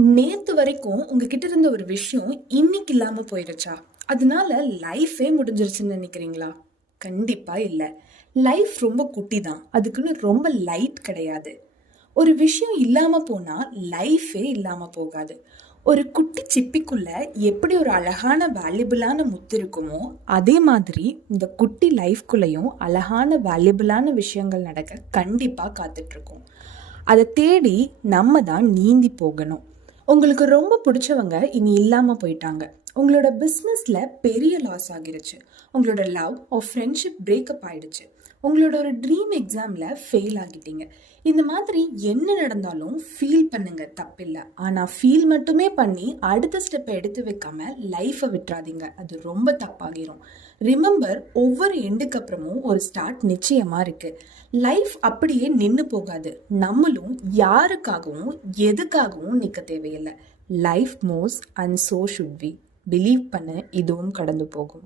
நேத்து வரைக்கும் உங்ககிட்ட இருந்த ஒரு விஷயம் இன்னைக்கு இல்லாம போயிருச்சா? அதனால லைஃபே முடிஞ்சிருச்சுன்னு நினைக்கிறீங்களா? கண்டிப்பா இல்ல. லைஃப் ரொம்ப குட்டி தான். அதுக்குன்னு ரொம்ப லைட் கிடையாது. ஒரு விஷயம் இல்லாம போனா லைஃபே இல்லாம போகாது. ஒரு குட்டி சிப்பிக்குள்ள எப்படி ஒரு அழகான வேல்யூபிளான முத்து இருக்குமோ, அதே மாதிரி இந்த குட்டி லைஃப்குள்ளேயும் அழகான வேல்யூபிளான விஷயங்கள் நடக்க கண்டிப்பா காத்துட்டு இருக்கோம். அதை தேடி நம்ம தான் நீந்தி போகணும். உங்களுக்கு ரொம்ப பிடிச்சவங்க இனி இல்லாம போயிட்டாங்க. உங்களோட பிஸ்னஸ்ல பெரிய லாஸ் ஆகிருச்சு. உங்களோட லவ் ஆர் ஃப்ரெண்ட்ஷிப் பிரேக்கப் ஆயிடுச்சு. உங்களோட ஒரு ட்ரீம் எக்ஸாம்ல ஃபெயில் ஆகிட்டீங்க. இந்த மாதிரி என்ன நடந்தாலும் ஃபீல் பண்ணுங்க, தப்பில்லை. ஆனா ஃபீல் மட்டுமே பண்ணி அடுத்த ஸ்டெப்பை எடுத்து வைக்காம லைஃபை விட்டுறாதீங்க. அது ரொம்ப தப்பாகிரும். ரிமெம்பர், ஒவ்வொரு எண்டுக்கு அப்புறமும் ஒரு ஸ்டார்ட் நிச்சயமா இருக்கு. லைஃப் அப்படியே நின்று போகாது. நம்மளும் யாருக்காகவும் எதுக்காகவும் நிற்க தேவையில்லை. Life moves and so should we. Believe பண்ண இதுவும் கடந்து போகும்.